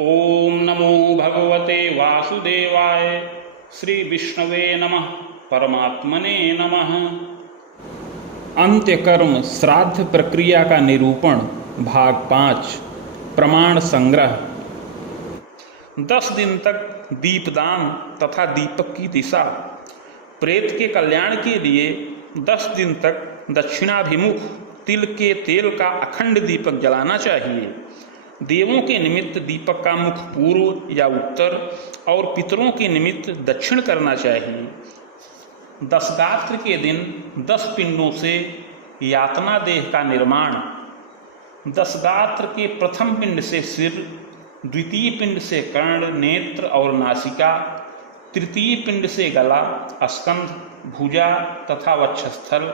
ओम नमो भगवते वासुदेवाय। श्री विष्णवे नमः। परमात्मने नमः। अंत्यकर्म श्राद्ध प्रक्रिया का निरूपण भाग 5 प्रमाण संग्रह। 10 दिन तक दीपदान तथा दीपक की दिशा। प्रेत के कल्याण के लिए 10 दिन तक दक्षिणाभिमुख तिल के तेल का अखंड दीपक जलाना चाहिए। देवों के निमित्त दीपक का मुख पूर्व या उत्तर और पितरों के निमित्त दक्षिण करना चाहिए। 10 गात्र के दिन 10 पिंडों से यातना देह का निर्माण। 10 गात्र के प्रथम पिंड से सिर, द्वितीय पिंड से कर्ण, नेत्र और नासिका, तृतीय पिंड से गला, स्कंध, भुजा तथा वक्षस्थल,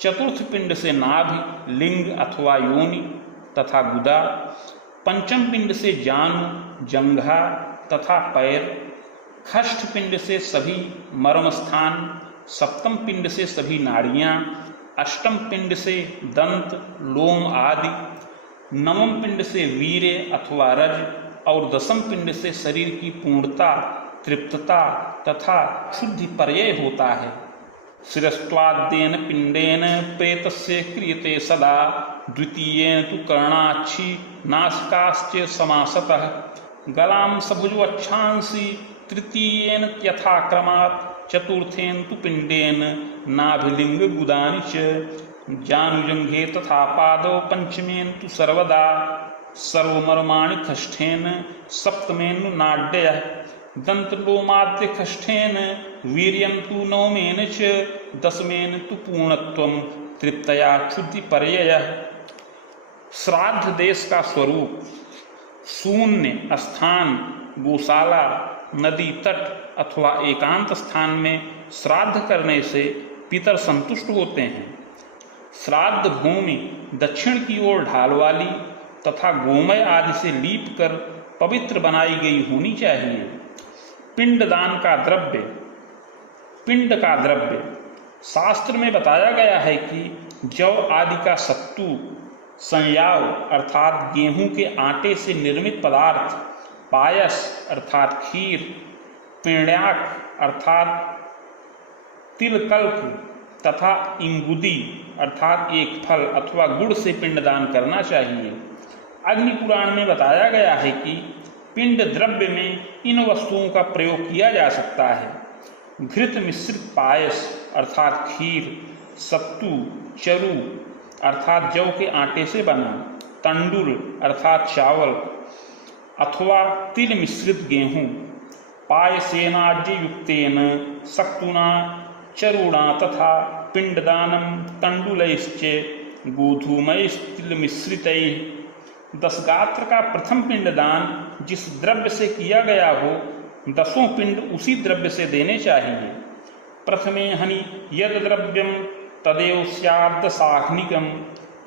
चतुर्थ पिंड से नाभि, लिंग अथवा योनि तथा गुदा, पंचम पिंड से जानु, जंघा तथा पैर, खष्ठ पिंड से सभी मर्म स्थान, सप्तम पिंड से सभी नाड़ियां, अष्टम पिंड से दंत, लोम आदि, नवम पिंड से वीर्य अथवा रज और दसम पिंड से शरीर की पूर्णता, तृप्तता तथा शुद्धि पर्यय होता है। शिरस्त्वाद्येन पिंडेन प्रेतस्य क्रियते सदा, द्वितीयेन तु कर्णाक्षी नासिकाश्च समासतः, गलां सभुजवक्षांसि, तृतीयेन यथाक्रमात्, चतुर्थेन तु पिंडेन नाभिलिंग गुदानि च, जानुजंघे तथा पादौ, पंचमेन तु सर्वदा, सर्वमर्माणि खष्ठेन, सप्तमेन नाड्यः, दंतलोमाद्य खष्ठेन, वीर्यं तु नवमेन च, दशमेन तु पूर्णत्वं, तृप्तया क्षुद्धि पर्ययः। श्राद्ध देश का स्वरूप। शून्य स्थान, गौशाला, नदी तट अथवा एकांत स्थान में श्राद्ध करने से पितर संतुष्ट होते हैं। श्राद्ध भूमि दक्षिण की ओर ढाल वाली तथा गोमय आदि से लीप कर पवित्र बनाई गई होनी चाहिए। पिंडदान का द्रव्य। पिंड का द्रव्य शास्त्र में बताया गया है कि जौ आदि का सत्तू, संयाव अर्थात गेहूं के आटे से निर्मित पदार्थ, पायस अर्थात खीर, पिण्याक अर्थात तिलकल्प तथा इंगुदी अर्थात एक फल अथवा गुड़ से पिंडदान करना चाहिए। अग्नि पुराण में बताया गया है कि पिंड द्रव्य में इन वस्तुओं का प्रयोग किया जा सकता है। घृत मिश्रित पायस अर्थात खीर, सत्तू, चरु अर्थात जौ के आटे से बना, तंडुल अर्थात चावल अथवा तिल मिश्रित गेहूं, पायसेनाज्य युक्तेन सक्तुना चरुणा तथा पिंडदानम तंडुलैश्च गोधूमैस्तिल मिश्रितैः। 10 गात्र का प्रथम पिंडदान जिस द्रव्य से किया गया हो, 10 पिंड उसी द्रव्य से देने चाहिए। प्रथमे हनि यद द्रव्यम तदेव स्याद् साह्निकम,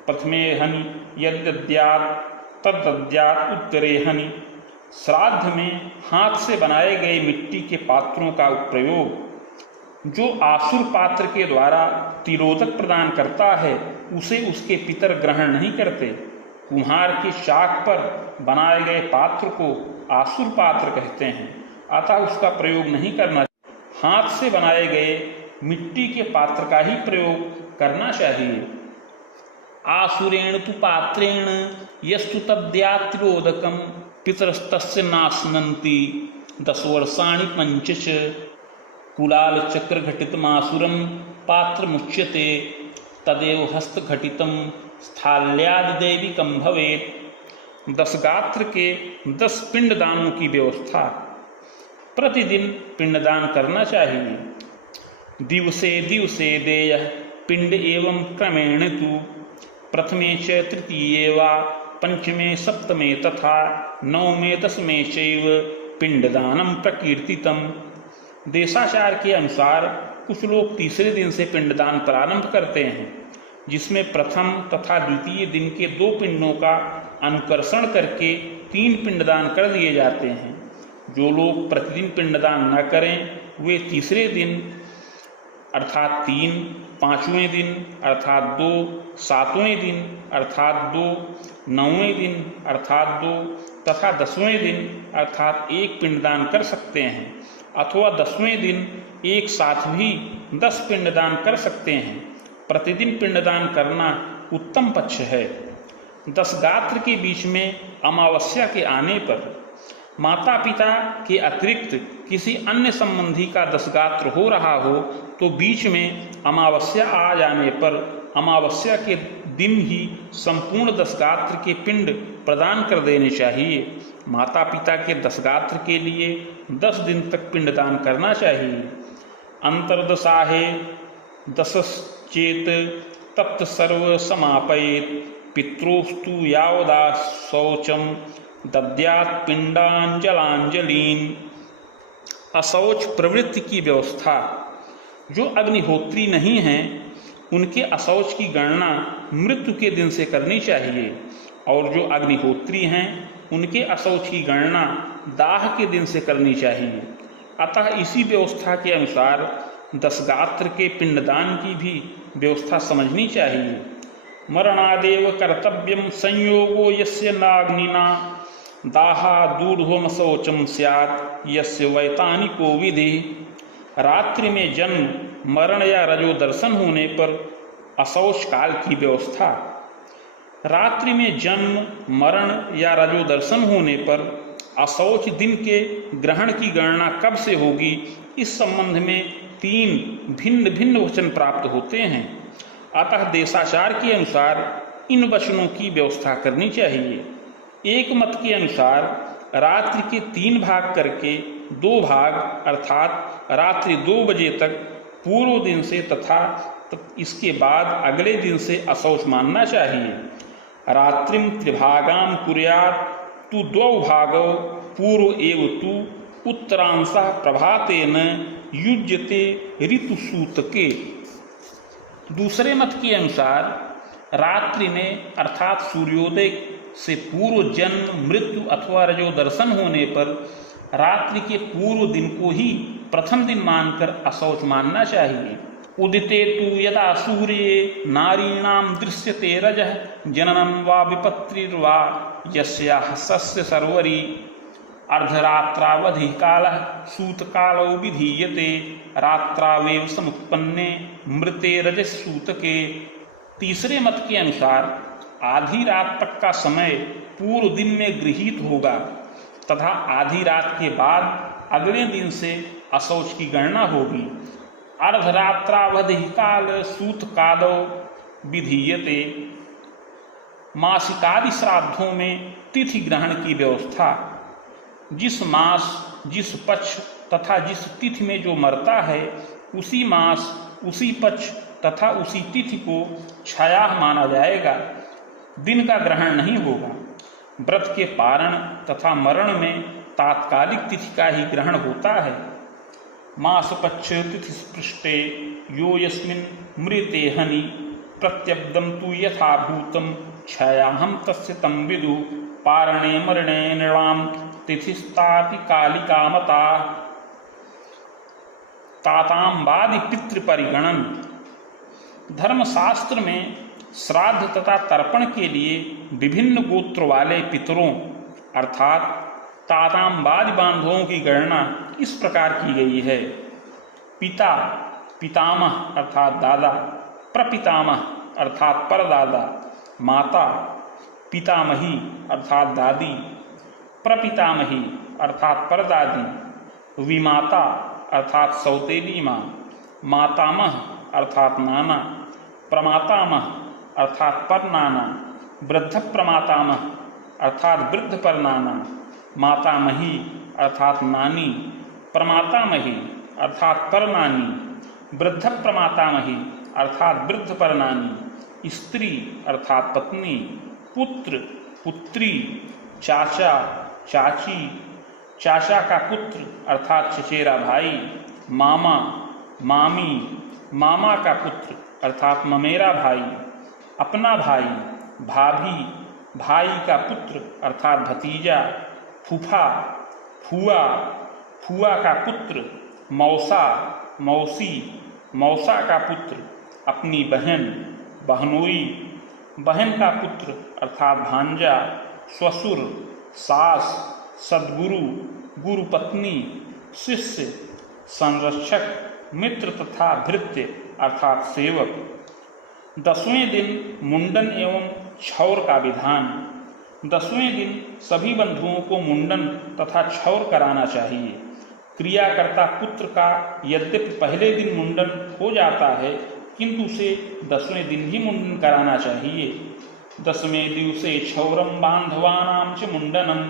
प्रथमे हनि यद दद्यात् तद दद्यात् उत्तरे हनि। श्राद्ध में हाथ से बनाए गए मिट्टी के पात्रों का प्रयोग जो आसुर पात्र के द्वारा तिरोधक प्रदान करता है, उसे उसके पितर ग्रहण नहीं करते। कुम्हार के चाक पर बनाए गए पात्र को आसुर पात्र कहते हैं, अतः उसका प्रयोग नहीं करना। हाथ से बनाए गए मिट्टी के पात्र का ही प्रयोग करना चाहिए। आसुरेण तु पात्रेण यस्तु तद्यात्रोदकम पितरस्तस्य नाशनन्ति 10 वर्षाणि पंचच, कुलाल चक्र घटितमासुरम पात्रमुच्यते तदेव हस्तघटितम स्थाल्यादिदैविकम भवेत्। 10 गात्र के 10 पिंडदानों की व्यवस्था। प्रतिदिन पिंडदान करना चाहिए। दिवसे दिवसे देयः पिंड एवं क्रमेण तु, प्रथमे च तृतीये वा पंचमे सप्तमे तथा नवमे दशमे चैव पिंडदानम प्रकीर्तितम। देशाचार के अनुसार कुछ लोग तीसरे दिन से पिंडदान प्रारंभ करते हैं, जिसमें प्रथम तथा द्वितीय दिन के 2 पिंडों का अनुकर्षण करके 3 पिंडदान कर दिए जाते हैं। जो लोग प्रतिदिन पिंडदान न करें, वे तीसरे दिन अर्थात 3, पांचवें दिन अर्थात 2, सातवें दिन अर्थात 2, नौवें दिन अर्थात 2, तथा 10वें दिन अर्थात एक पिंडदान कर सकते हैं, अथवा 10वें दिन एक साथ भी 10 पिंडदान कर सकते हैं। प्रतिदिन पिंडदान करना उत्तम पक्ष है। 10 गात्र के बीच में अमावस्या के आने पर माता पिता के अतिरिक्त किसी अन्य संबंधी का 10 गात्र हो रहा हो तो बीच में अमावस्या आ जाने पर अमावस्या के दिन ही संपूर्ण 10 गात्र के पिंड प्रदान कर देने चाहिए। माता पिता के 10 गात्र के लिए 10 दिन तक पिंडदान करना चाहिए। अंतर्दशाहे 10 चेत तप्त सर्व समापयेत पितृस्तु यावदा शौचम दद्यात् पिंडांजलांजलीन। अशौच प्रवृत्ति की व्यवस्था। जो अग्निहोत्री नहीं हैं उनके अशौच की गणना मृत्यु के दिन से करनी चाहिए, और जो अग्निहोत्री हैं उनके अशौच की गणना दाह के दिन से करनी चाहिए। अतः इसी व्यवस्था के अनुसार 10 गात्र के पिंडदान की भी व्यवस्था समझनी चाहिए। मरणादेव कर्तव्यम संयोगो यस्य नाग्निना दाहा दूर्ध्वम शौचम स्यात् यस्य वैतानिको विधि। रात्रि में जन्म, मरण या रजो दर्शन होने पर अशौच काल की व्यवस्था। रात्रि में जन्म, मरण या रजो दर्शन होने पर अशौच दिन के ग्रहण की गणना कब से होगी, इस संबंध में 3 भिन्न भिन्न वचन प्राप्त होते हैं। अतः देशाचार के अनुसार इन वचनों की व्यवस्था करनी चाहिए। एक मत के अनुसार रात्रि के 3 भाग करके 2 भाग अर्थात रात्रि 2 बजे तक पूर्व दिन से तथा इसके बाद अगले दिन से अशौच मानना चाहिए। रात्रिम त्रिभागाम कुर्यात् तु 2 भागौ पूर्व एव तु उत्तरांशः प्रभातेन युज्यते ऋतुसूतके। दूसरे मत के अनुसार रात्रि में अर्थात सूर्योदय से पूर्व जन्म, मृत्यु अथवा रजो दर्शन होने पर रात्रि के पूर्व दिन को ही प्रथम दिन मानकर अशौच मानना चाहिए। उदिते तु यदा सूर्ये नारीणाम दृश्यते रजः जननम वा विपत्तिर्वा यस्याः सस्य सर्वरी अर्धरात्रावधि कालः सूतकालो विधीयते रात्रावेव समुत्पन्ने मृते रजसूतके। तीसरे मत के अनुसार आधी रात तक का समय पूर्व दिन में गृहीत होगा तथा आधी रात के बाद अगले दिन से अशौच की गणना होगी। अर्धरात्रावधि काल सूतकालो विधीयते। मासिकादि श्राद्धों में तिथि ग्रहण की व्यवस्था। जिस मास, जिस पक्ष तथा जिस तिथि में जो मरता है उसी मास, उसी पक्ष तथा उसी तिथि को छाया माना जाएगा, दिन का ग्रहण नहीं होगा। व्रत के पारण तथा मरण में तात्कालिक तिथि का ही ग्रहण होता है। मास पक्ष तिथि पृष्ठे यो यस्मिन् मृते हनि प्रत्यब्दम तु यथा भूतम छायाहम तस्य तम विदु पारणे मरणे नृणाम तिथिस्ताति कालिका मता। ताताम्बादि पितृपरिगणन। धर्मशास्त्र में श्राद्ध तथा तर्पण के लिए विभिन्न गोत्र वाले पितरों अर्थात ताताम्बादि बांधवों की गणना इस प्रकार की गई है। पिता, पितामह अर्थात दादा, प्रपितामह अर्थात परदादा, माता, पितामही अर्थात दादी, प्रपितामही अर्थात परदादी, विमाता अर्थात सौतेली माँ, मातामह अर्थात नाना, प्रमातामह अर्थात परनाना, वृद्ध प्रमातामह अर्थात वृद्ध परनाना, मातामही अर्थात नानी, प्रमातामही अर्थात परनानी, वृद्ध प्रमातामही अर्थात वृद्ध परनानी, स्त्री अर्थात पत्नी, पुत्र, पुत्री, चाचा, चाची, चाचा का पुत्र अर्थात चचेरा भाई, मामा, मामी, मामा का पुत्र अर्थात ममेरा भाई, अपना भाई, भाभी, भाई का पुत्र अर्थात भतीजा, फूफा, फुआ, फुआ का पुत्र, मौसा, मौसी, मौसा का पुत्र, अपनी बहन, बहनोई, बहन का पुत्र अर्थात भांजा, ससुर, सास, सद्गुरु, गुरुपत्नी, शिष्य, संरक्षक, मित्र तथा भृत्य अर्थात सेवक। 10वें दिन मुंडन एवं क्षौर का विधान। 10वें दिन सभी बंधुओं को मुंडन तथा क्षौर कराना चाहिए। क्रियाकर्ता पुत्र का यद्यपि पहले दिन मुंडन हो जाता है, किंतु उसे 10वें दिन ही मुंडन कराना चाहिए। 10वें दिवसे क्षौरम बांधवानां च मुंडनम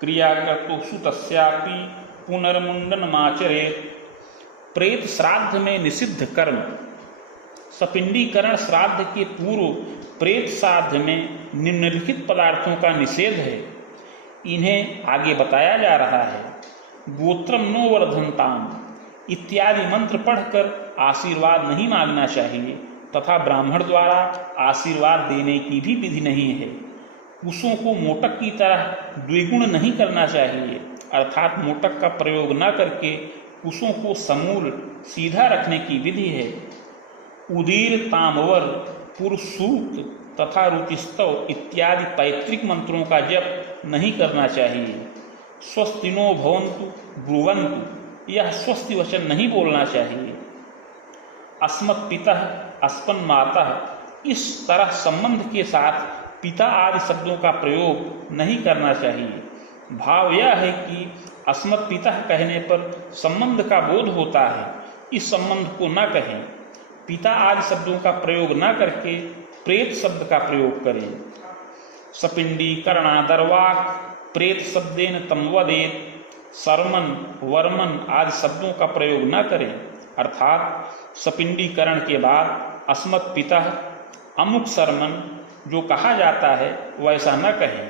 क्रियाकर्तुषु तस्यापि पुनर्मुंडनमाचरेत्। प्रेत श्राद्ध में निषिद्ध कर्म। सपिंडीकरण श्राद्ध के पूर्व प्रेत श्राद्ध में निम्नलिखित पदार्थों का निषेध है। इन्हें आगे बताया जा रहा है। गोत्रम नो वर्धनताम इत्यादि मंत्र पढ़कर आशीर्वाद नहीं मांगना चाहिए तथा ब्राह्मण द्वारा आशीर्वाद देने की भी विधि नहीं है। कुशों को मोटक की तरह द्विगुण नहीं करना चाहिए, अर्थात मोटक का प्रयोग न करके कुशों को समूल सीधा रखने की विधि है। उदीर, ताम्वर, पुरुषसूक्त तथा रुचिस्तव इत्यादि पैतृक मंत्रों का जप नहीं करना चाहिए। स्वस्तिनो भवन्तु ब्रुवन्तु यह स्वस्ति वचन नहीं बोलना चाहिए। अस्मत् पितः, अस्मन् मातः इस तरह संबंध के साथ पिता आदि शब्दों का प्रयोग नहीं करना चाहिए। भाव यह है कि अस्मत् पितः कहने पर संबंध का बोध होता है, इस संबंध को न कहें। पिता आदि शब्दों का प्रयोग न करके प्रेत शब्द का प्रयोग करें। सपिंडीकरणादर्वाक प्रेत शब्देन तम वदेत। सर्मन, वर्मन आदि शब्दों का प्रयोग न करें, अर्थात सपिंडीकरण के बाद अस्मत् पितः, अमुक सर्मन जो कहा जाता है वैसा न कहें।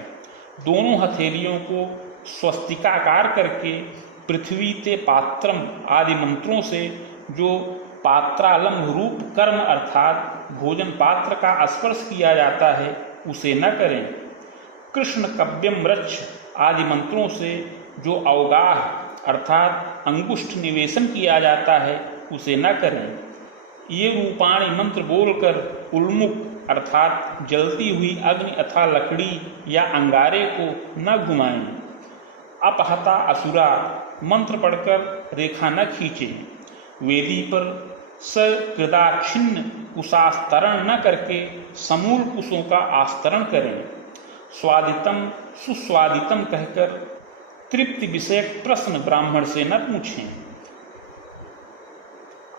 दोनों हथेलियों को स्वस्तिकाकार करके पृथ्वी ते पात्रम आदि मंत्रों से जो पात्रालंब रूप कर्म अर्थात भोजन पात्र का स्पर्श किया जाता है उसे न करें। कृष्ण कव्यम वृक्ष आदि मंत्रों से जो अवगाह अर्थात अंगुष्ठ निवेशन किया जाता है उसे न करें। ये रूपाणी मंत्र बोलकर उल्मुख अर्थात जलती हुई अग्नि अथवा लकड़ी या अंगारे को न घुमाएं। अपहता असुरा मंत्र पढ़कर रेखा न खींचें। वेदी पर सकृदाच्छिन्न कुशास्तरण न करके समूल कुशों का आस्तरण करें। स्वादितम सुस्वादितम कहकर तृप्ति विषयक प्रश्न ब्राह्मण से न पूछें।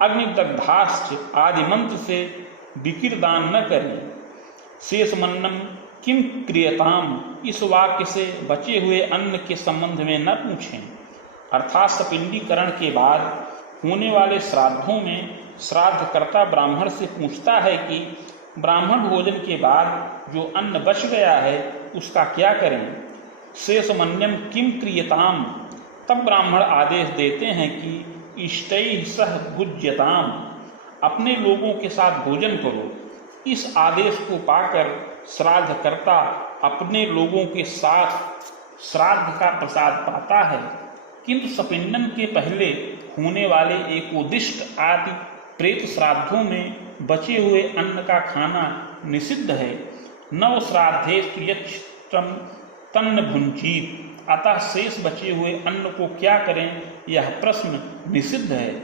अग्निदग्धाश्च आदि मंत्र से विकिरदान न करें। शेषमन्नम किम क्रियताम इस वाक्य से बचे हुए अन्न के संबंध में न पूछें, अर्थात सपिंडीकरण के बाद होने वाले श्राद्धों में श्राद्धकर्ता ब्राह्मण से पूछता है कि ब्राह्मण भोजन के बाद जो अन्न बच गया है उसका क्या करें। शेषमन्यम किम क्रियताम तब ब्राह्मण आदेश देते हैं कि इष्टैः सह भुज्यताम अपने लोगों के साथ भोजन करो। इस आदेश को पाकर श्राद्धकर्ता अपने लोगों के साथ श्राद्ध का प्रसाद पाता है, किंतु सपिंडन के पहले होने वाले एकोदिष्ट आदि प्रेत श्राद्धों में बचे हुए अन्न का खाना निषिद्ध है। नव श्राद्धेषु यच्छ्रम तन्न भुंजीत, अतः शेष बचे हुए अन्न को क्या करें यह प्रश्न निषिद्ध है।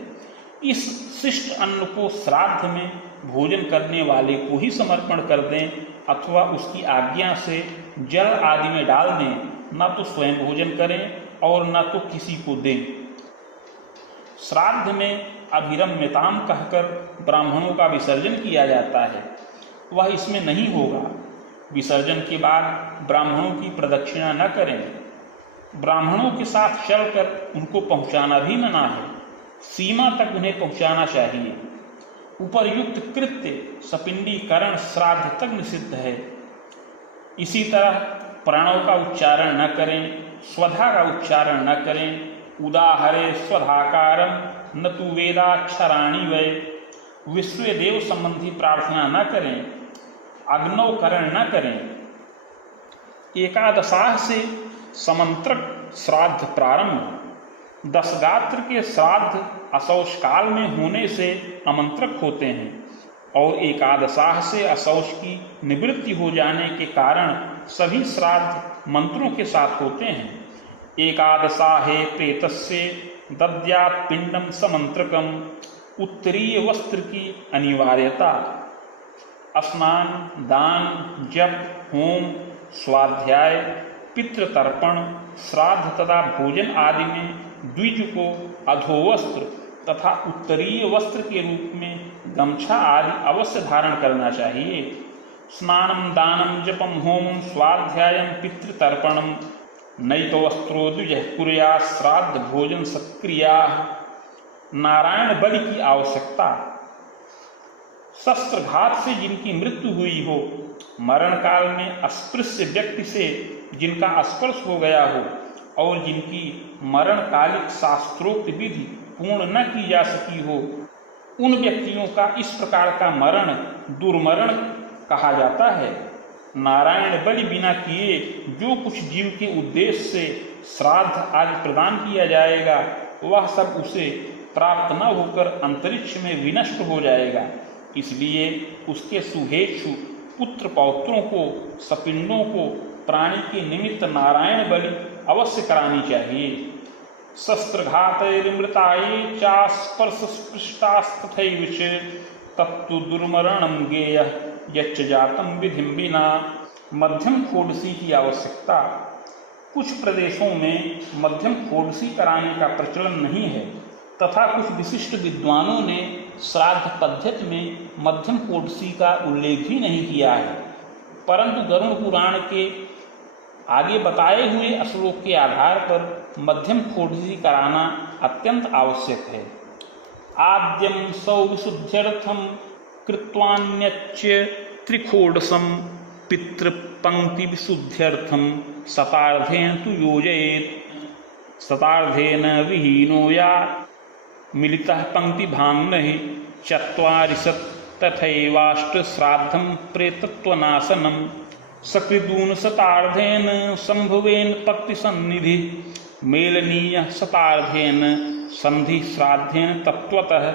इस शिष्ट अन्न को श्राद्ध में भोजन करने वाले को ही समर्पण कर दें अथवा उसकी आज्ञा से जल आदि में डाल दें, न तो स्वयं भोजन करें और न तो किसी को दें। श्राद्ध में अभिरम्यताम कहकर ब्राह्मणों का विसर्जन किया जाता है, वह इसमें नहीं होगा। विसर्जन के बाद ब्राह्मणों की प्रदक्षिणा न करें। ब्राह्मणों के साथ चलकर उनको पहुंचाना भी मना है, सीमा तक उन्हें पहुंचाना चाहिए। उपर्युक्त कृत्य सपिंडीकरण श्राद्ध तक निषिद्ध है। इसी तरह प्रणव का उच्चारण न करें, स्वधा का उच्चारण न करें। उदाहरे स्वधाकारम न तु वेदाक्षराणि वै, विश्व देव संबंधी प्रार्थना न करें। अग्नौकरण न करें। एकादशाह से समंत्रक श्राद्ध प्रारंभ। 10 गात्र के श्राद्ध असौच काल में होने से आमंत्रक होते हैं और एकादशाह से असौच की निवृत्ति हो जाने के कारण सभी श्राद्ध मंत्रों के साथ होते हैं। एकादशाहे प्रेतस्य दद्यात् पिंडम समंत्रकम। उत्तरीय वस्त्र की अनिवार्यता। स्नान, दान, जप, होम, स्वाध्याय, पितृतर्पण, श्राद्ध तथा भोजन आदि में द्विज को अधोवस्त्र तथा उत्तरीय वस्त्र के रूप में गमछा आदि अवश्य धारण करना चाहिए। स्नानम, दानम, जपम, होमम, स्वाध्यायम, पितृतर्पणम नैतो वस्त्रो द्विज कुर्यात् श्राद्ध भोजन सक्रिया। नारायण बलि की आवश्यकता। शस्त्रघात से जिनकी मृत्यु हुई हो, मरण काल में अस्पृश्य व्यक्ति से जिनका स्पर्श हो गया हो और जिनकी मरणकालिक शास्त्रोक्त विधि पूर्ण न की जा सकी हो, उन व्यक्तियों का इस प्रकार का मरण दुर्मरण कहा जाता है। नारायण बलि बिना किए जो कुछ जीव के उद्देश्य से श्राद्ध आदि प्रदान किया जाएगा वह सब उसे प्राप्त न होकर अंतरिक्ष में विनष्ट हो जाएगा। इसलिए उसके सुहेक्षु पुत्र पौत्रों को, सपिंडों को प्राणी के निमित्त नारायण बलि अवश्य करानी चाहिए। शस्त्रघातैर्मृताये चास्पर्श स्पृष्टास्तथैव च तत्तु दुर्मरणं गेयः यच्च जातम विधिं विना। मध्यम खोडसी की आवश्यकता। कुछ प्रदेशों में मध्यम खोडसी कराने का प्रचलन नहीं है तथा कुछ विशिष्ट विद्वानों ने श्राद्ध पद्धति में मध्यम खोडसी का उल्लेख भी नहीं किया है, परंतु गरुड़ पुराण के आगे बताए हुए श्लोक के आधार पर मध्यम खोडसी कराना अत्यंत आवश्यक है। आद्यम सौविशुद्ध्यर्थम कृत्वान्यच्च त्रिखोडसम पितृपंक्ति विशुद्ध्यर्थम शतार्धेन तु योजयेत्। शतार्धेन विहीनो या मिलितः पंक्तिभाङ्नहि चत्वारिशत् तथैवाष्ट श्राद्धं प्रेतत्वनाशनं। सकृदून शतार्धेन संभवेन पक्तिसन्निधि मेलनीय शतार्धेन संधि श्राद्धेन तत्वतः।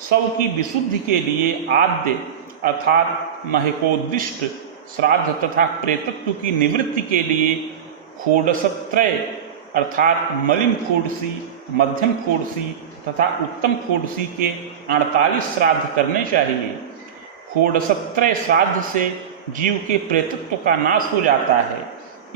शव की विशुद्धि के लिए आद्य अर्थात महकोद्दिष्ट श्राद्ध तथा प्रेतत्व की निवृत्ति के लिए खोडशत्रय अर्थात मलिन खोडसी, मध्यम खोडसी तथा उत्तम खोडसी के 48 श्राद्ध करने चाहिए। खोडशत्रय श्राद्ध से जीव के प्रेतत्व का नाश हो जाता है।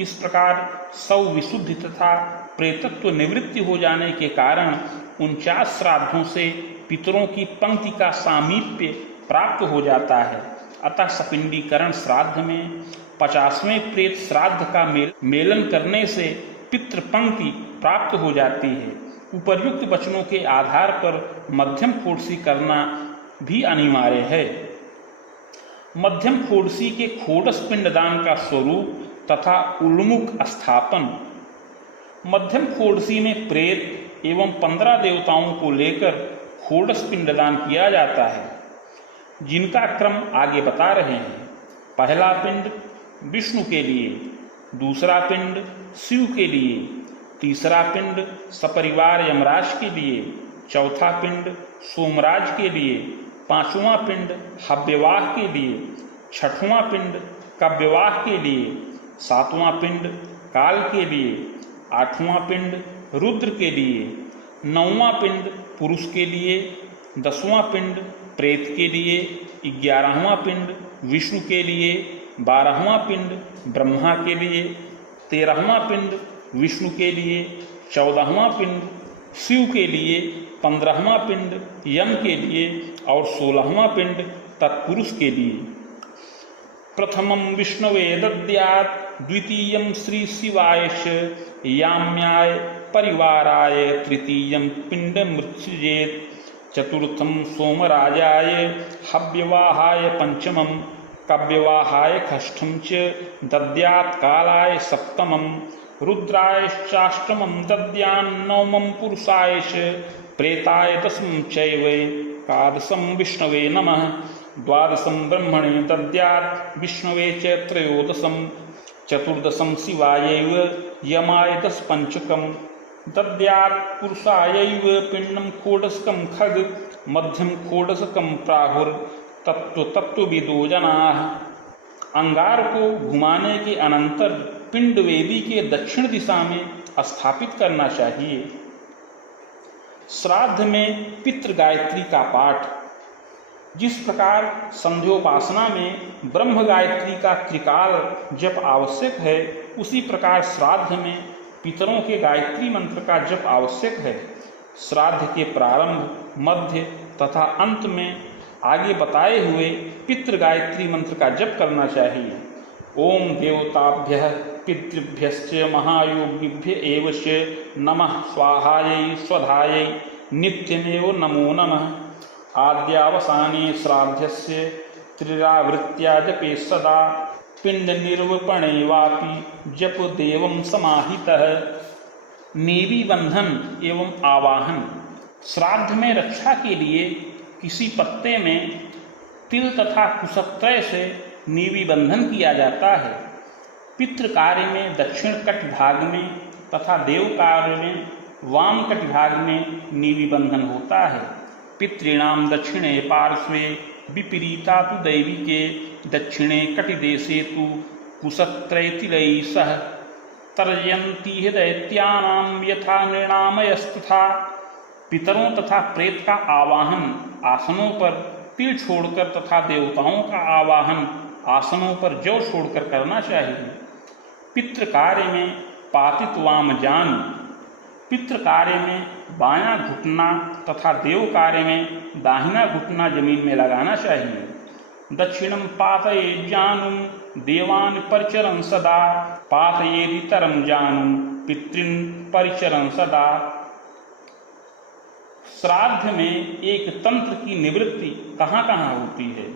इस प्रकार शव विशुद्धि तथा प्रेतत्व निवृत्ति हो जाने के कारण 49 श्राद्धों से पितरों की पंक्ति का सामीप्य प्राप्त हो जाता है। अतः सपिंडीकरण श्राद्ध में 50वें प्रेत श्राद्ध का मेलन करने से पितृपंक्ति प्राप्त हो जाती है। उपर्युक्त वचनों के आधार पर मध्यम खोडसी करना भी अनिवार्य है। मध्यम खोडसी के खोडस पिंडदान का स्वरूप तथा उन्मुख स्थापन। मध्यम खोडसी में प्रेत एवं 15 देवताओं को लेकर खोडस पिंडदान किया जाता है, जिनका क्रम आगे बता रहे हैं। पहला पिंड विष्णु के लिए, दूसरा पिंड शिव के लिए, तीसरा पिंड सपरिवार यमराज के लिए, चौथा पिंड सोमराज के लिए, पांचवा पिंड हव्यवाह के लिए, छठवां पिंड कव्यवाह के लिए, सातवां पिंड काल के लिए, आठवां पिंड रुद्र के लिए, नौवां पिंड पुरुष के लिए, 10वां पिंड प्रेत के लिए, 11वां पिंड विष्णु के लिए, 12वां पिंड ब्रह्मा के लिए, 13वां पिंड विष्णु के लिए, 14वां पिंड शिव के लिए, 15वां पिंड यम के लिए और 16वां पिंड तत्पुरुष के लिए। प्रथमं विष्णवे दद्यात्, द्वितीयं श्री शिवायश याम्याय परिवाराय, तृतीयं पिंडमृत्सृजेत्, चतुर्थं सोमराजाय हव्यवाहाय, पंचमं कव्यवाहाय, षष्ठं च दद्यात् कालाय, सप्तमं रुद्रायश्चाष्टमं दद्यान्, नवमं पुरुषायश प्रेताय, दशमं चैवैकादशं विष्णवे नमः, द्वादशं ब्रह्मणे दद्यात्, विष्णवे च त्रयोदशं, चतुर्दशं शिवायैव, यमाय दशपञ्चकं दद्यात्, पुरुषायैव पिंडं खोडशकं खग, मध्यम खोडशकं प्राहुर तत्त्वविदो जनाः। अंगार को घुमाने के अनंतर पिंड वेदी के दक्षिण दिशा में स्थापित करना चाहिए। श्राद्ध में पितृ गायत्री का पाठ। जिस प्रकार संध्योपासना में ब्रह्म गायत्री का त्रिकाल जप आवश्यक है, उसी प्रकार श्राद्ध में पितरों के गायत्री मंत्र का जप आवश्यक है। श्राद्ध के प्रारंभ, मध्य तथा अंत में आगे बताए हुए पितृ गायत्री मंत्र का जप करना चाहिए। ओम देवताभ्यः पितृभ्यश्च महायोगिभ्य एव च नमः स्वाहायै स्वधायै नित्यमेव नमो नमः। आद्यावसाने श्राद्धस्य त्रिरावृत्या जपे सदा पिंड निर्वपणे वापि जप देवं समाहितः। नेवी बंधन एवं आवाहन। श्राद्ध में रक्षा के लिए किसी पत्ते में तिल तथा कुशत्रय से नेवी बंधन किया जाता है। पितृ कार्य में दक्षिण कट भाग में तथा देव कार्य में वाम कट भाग में नेवी बंधन होता है। पितॄणाम दक्षिणे पार्श्वे विपरीता तु दैविके दक्षिणे कटिदेशे तु कुशत्रैतिलैः सह तर्जयन्ति दैत्यानां यथा नृणामयस्तथा। पितरों तथा प्रेत का आवाहन आसनों पर तिल छोड़कर तथा देवताओं का आवाहन आसनों पर जौ छोड़कर करना चाहिए। पितृ कार्य में पातित वामजान। पितृ कार्य में बायां घुटना तथा देव कार्य में दाहिना घुटना जमीन में लगाना चाहिए। दक्षिणम पातये जानुम देवान परिचरन् सदा पातयेदितरम जानुम पितृन परिचरन् सदा। श्राद्ध में एक तंत्र की निवृत्ति कहाँ कहाँ होती है?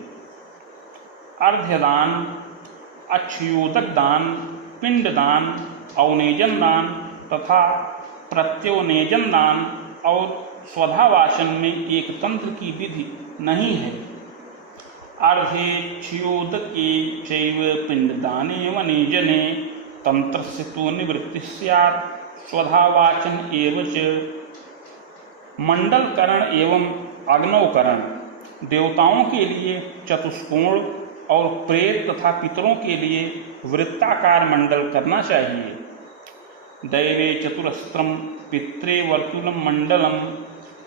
अर्घ्यदान, अक्षयोदक दान, पिंडदान, अवनेजन दान तथा प्रत्योनेजन दान और स्वधावाचन में एक तंत्र की विधि नहीं है। अर्घ्ये क्षयोदके चैव पिंडदाने वनेजने तंत्रस्य तु निवृत्ति स्यात् स्वधावाचन एव च। मंडलकरण एवं अग्नौकरण। देवताओं के लिए चतुष्कोण और प्रेत तथा पितरों के लिए वृत्ताकार मंडल करना चाहिए। दैवे चतुरस्त्रम पित्रे वर्तुलम मंडलम।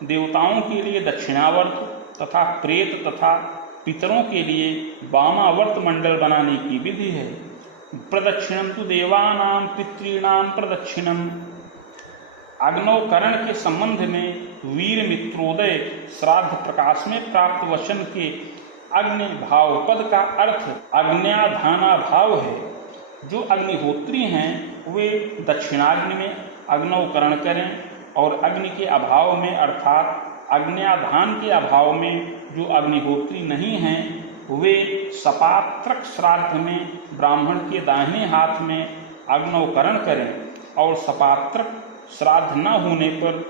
देवताओं के लिए दक्षिणावर्त तथा प्रेत तथा पितरों के लिए वामावर्त मंडल बनाने की विधि है। प्रदक्षिणम तु देवानां पितॄणां प्रदक्षिणम। अग्नौकरण के संबंध में वीर मित्रोदय श्राद्ध प्रकाश में प्राप्त वचन के अग्नि भाव पद का अर्थ अग्न्याधाना भाव है। जो अग्निहोत्री हैं वे दक्षिणाग्नि में अग्नौकरण करें और अग्नि के अभाव में अर्थात अग्न्याधान के अभाव में जो अग्निहोत्री नहीं हैं वे सपात्रक श्राद्ध में ब्राह्मण के दाहिने हाथ में अग्नौकरण करें और सपात्रक श्राद्ध न होने पर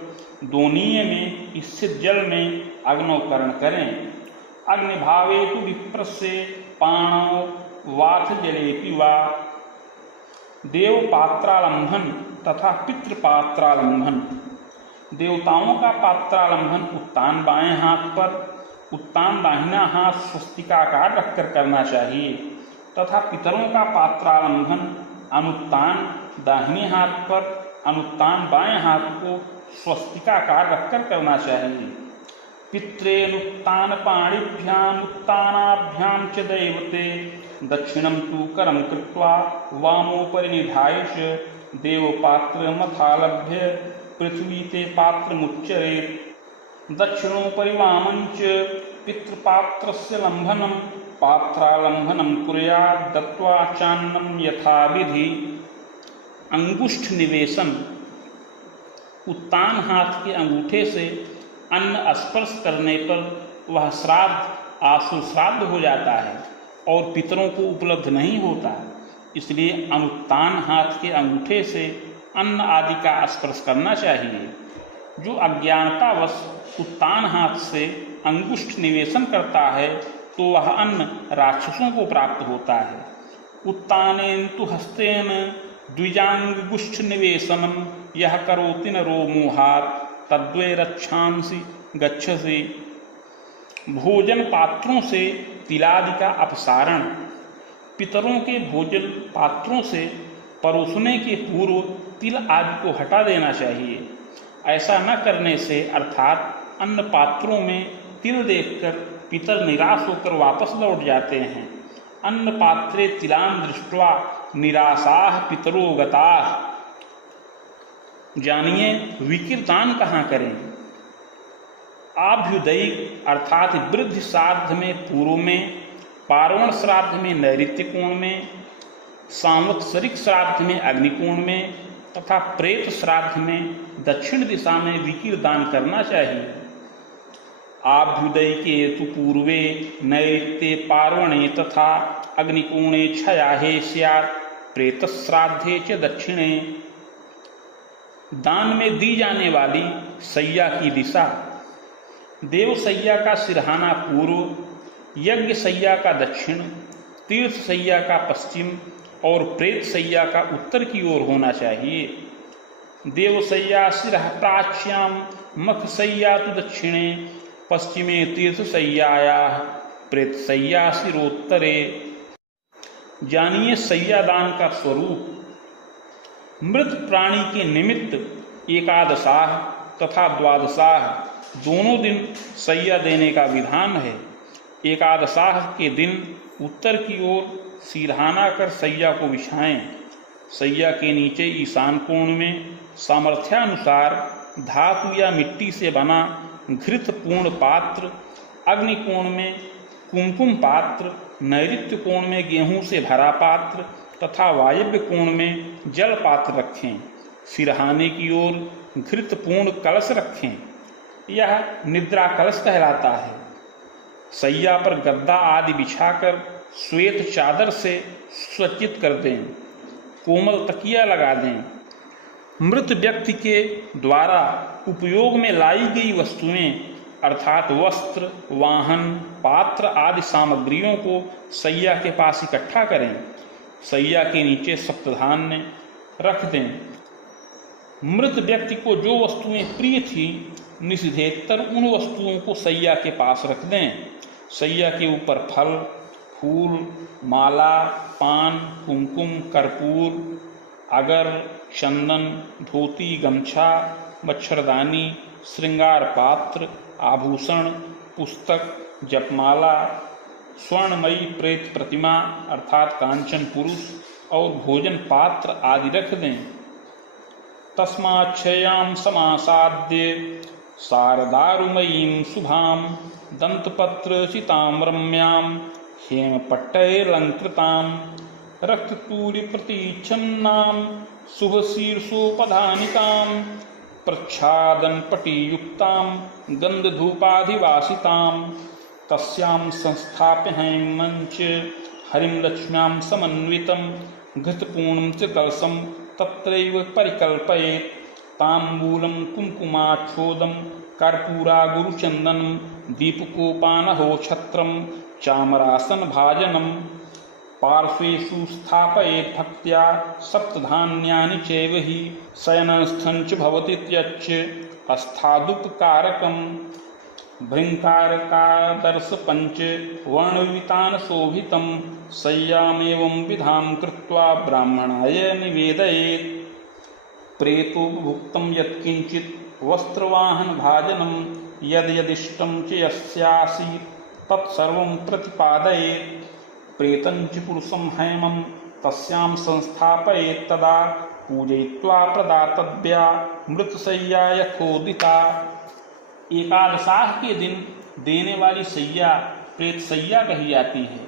दोनीय में स्थित जल में अग्नौकरण करें। अग्निभावे तु विप्रस्य पाणौ वाथ जलेपि वा। देव पात्रालंबन तथा पितृपात्रालंबन। देवताओं का पात्रालंबन उत्तान बाएं हाथ पर, उत्तान दाहिना हाथ स्वस्तिकाकार रखकर करना चाहिए तथा पितरों का पात्रालंबन अनुत्तान दाहिने हाथ पर, अनुत्तान बाएं हाथ को स्वस्तिकाकार रखकर करना चाहिए। पित्रेनुत्तान पाणिभ्याम उत्तानाभ्याम च दैवते दक्षिणम तु करम कृत्वा वामोपरि निधाय च देवपात्रमथालभ्य पृथ्वी ते पात्रमुच्चरेत्। दक्षिणोपरि वामं च पितृपात्रस्य लंभनं पात्रालंबनं कुर्यात् दत्त्वा चान्नं यथाविधि। अंगुष्ठ निवेशन। उत्तान हाथ के अंगूठे से अन्न स्पर्श करने पर वह श्राद्ध आशु श्राद्ध हो जाता है और पितरों को उपलब्ध नहीं होता। इसलिए अनुत्तान हाथ के अंगूठे से अन्न आदि का स्पर्श करना चाहिए। जो अज्ञानतावश उत्तान हाथ से अंगुष्ठ निवेशन करता है तो वह अन्न राक्षसों को प्राप्त होता है। उत्तानेन तु हस्तेन द्विजांगुष्ठ निवेशनम यह करोति नरो मोहात् तद्वै रक्षांसि गच्छसि। भोजन पात्रों से तिलादि का अपसारण। पितरों के भोजन पात्रों से परोसने के पूर्व तिल आदि को हटा देना चाहिए। ऐसा न करने से अर्थात अन्न पात्रों में तिल देखकर पितर निराश होकर वापस लौट जाते हैं। अन्न पात्रे तिलान दृष्ट्वा निराशाः पितरो गताः। जानिए विकिरदान कहाँ करें। आभ्युदयिक अर्थात वृद्धि श्राद्ध में पूर्व में, पार्वण श्राद्ध में नैऋत्य कोण में, सांवत्सरिक श्राद्ध में अग्निकोण में तथा प्रेत श्राद्ध में दक्षिण दिशा में विकिरदान करना चाहिए। आभ्युदयिके तु पूर्वे नैऋत्ये पार्वणे तथा अग्निकोणे छयाहे स्यात् प्रेतश्राद्धे च दक्षिणे। दान में दी जाने वाली सैया की दिशा। देव सैया का सिरहाना पूर्व, यज्ञ सैया का दक्षिण, तीर्थ सैया का पश्चिम और प्रेत सैया का उत्तर की ओर होना चाहिए। देव सैया सिरः प्राच्याम, मख सैया तो दक्षिणे, पश्चिमे तीर्थ सैयायाः, प्रेत सैया सिरोत्तरे। जानिए सैयादान का स्वरूप। मृत प्राणी के निमित्त एकादशाह तथा द्वादशाह दोनों दिन सैया देने का विधान है। एकादशाह के दिन उत्तर की ओर सिरहाना कर सैया को बिछाएं। सैया के नीचे ईशान कोण में सामर्थ्यानुसार धातु या मिट्टी से बना घृत पूर्ण पात्र, अग्नि कोण में कुमकुम पात्र, नैऋत्य कोण में गेहूं से भरा पात्र तथा वायव्य कोण में जल पात्र रखें। सिरहाने की ओर घृत पूर्ण कलश रखें। यह निद्रा कलश कहलाता है। सैया पर गद्दा आदि बिछाकर श्वेत चादर से सुसज्जित कर दें। कोमल तकिया लगा दें। मृत व्यक्ति के द्वारा उपयोग में लाई गई वस्तुएं अर्थात वस्त्र, वाहन, पात्र आदि सामग्रियों को सैया के पास इकट्ठा करें। सैया के नीचे सप्तधान्य रख दें। मृत व्यक्ति को जो वस्तुएं प्रिय थी निषिद्धेतर उन वस्तुओं को सैया के पास रख दें। सैया के ऊपर फल, फूल, माला, पान, कुमकुम, कर्पूर, अगर, चंदन, धोती, गमछा, मच्छरदानी, श्रृंगार पात्र, आभूषण, पुस्तक, जपमाला, स्वर्णमयी प्रेत प्रतिमा अर्थात कांचन पुरुष और भोजन पात्र आदि रख दें। तस्माच्छयाम समासाद्य शारदारुमयीं शुभां दंतपत्र चितां रम्यां हेमपट्टैरलंकृतां रक्ततूर्य प्रतीच्छन्नां शुभशीर्षोपधानिकां प्रच्छादनपटीयुक्तां गन्धधूपाधिवासितां तस्यां संस्थाप्यहं मंच हरिं लक्ष्म्यां समन्वितं घृतपूर्णं च कलशं तत्रैव परिकल्पयेत् ताम्बूलं कुङ्कुमाच्छोदं कर्पूरा गुरुचन्दनं दीपकोपानहो छत्रं चामरासनभाजनं पार्श्वेषु स्थापयेत् भक्त्या सप्तधान्यानि चैव हि शयनस्थं च भवतीत्यच्च अस्थादुपकारकं भृङ्कारकादर्श पंच वर्णवितान शोभितं शय्यामेवं विधां कृत्वा ब्राह्मणाय निवेदयेत्। प्रेतोपभुक्तं यत्किञ्चित् वस्त्रवाहन भाजनं यद्यदिष्टं च यस्यासीत् तत्सर्वं प्रतिपादयेत्। प्रेतं च पुरुषं हैमं तस्यां संस्थापयेत् तदा पूजयित्वा प्रदातव्या मृतशय्या यथोदिता। एकादशाह के दिन देने वाली सैया प्रेत सैया कही जाती है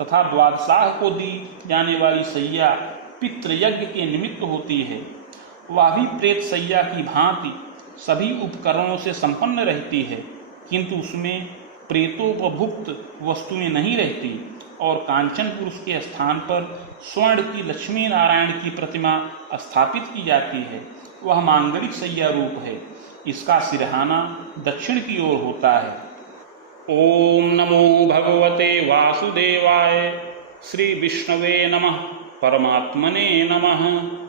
तथा द्वादशाह को दी जाने वाली सैया पितृयज्ञ के निमित्त होती है। वह भी प्रेत सैया की भांति सभी उपकरणों से संपन्न रहती है, किंतु उसमें प्रेतोपभुक्त वस्तुएं नहीं रहती और कांचन पुरुष के स्थान पर स्वर्ण की लक्ष्मी नारायण की प्रतिमा स्थापित की जाती है। वह मांगलिक सैया रूप है। इसका सिरहाना दक्षिण की ओर होता है। ओम नमो भगवते वासुदेवाय। श्री विष्णवे नमः। परमात्मने नमः।